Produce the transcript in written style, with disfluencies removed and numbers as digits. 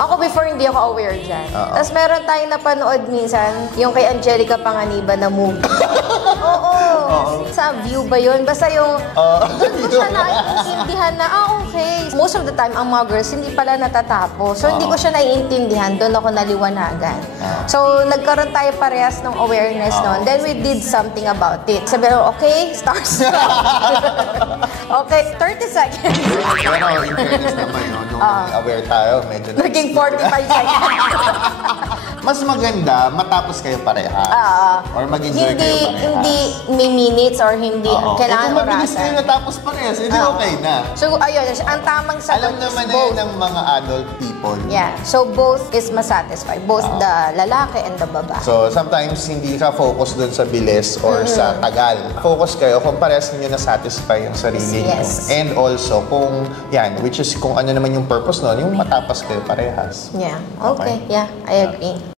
Ako before hindi ako aware dyan. Tapos meron tayong napanood minsan, yung kay Angelica Panganiban na movie. Oo. Sa View ba yun? Basta yung, doon ko siya naiintindihan na, okay. Most of the time, ang mga girls, hindi pala natatapos. So, hindi ko siya naiintindihan. Doon ako naliwanagan. So, nagkaroon tayo parehas ng awareness noon. Then, we did something about it. Sabi ko, okay, stars. Okay, 30 seconds. Pero, in fairness naman, nung aware tayo, medyo Naging 45 seconds. Mas maganda, matapos kayo pareha. Or mag-enjoy kayo pareha. Hindi may minutes or hindi kailangan kung mabilis kayo orasan. natapos parehas, hindi okay na. So, ayun, ang tamang sagot Alam naman is both. ng mga adult people. Yeah, so both is masatisfy. Both the lalaki and the babae. So, sometimes hindi ka focus dun sa bilis or sa tagal. Focus kayo kung parehas ninyo na-satisfy yung sarili nyo. And also, kung yan, which is kung ano naman yung purpose nun, yung matapos kayo parehas. Yeah, okay. Yeah, I agree.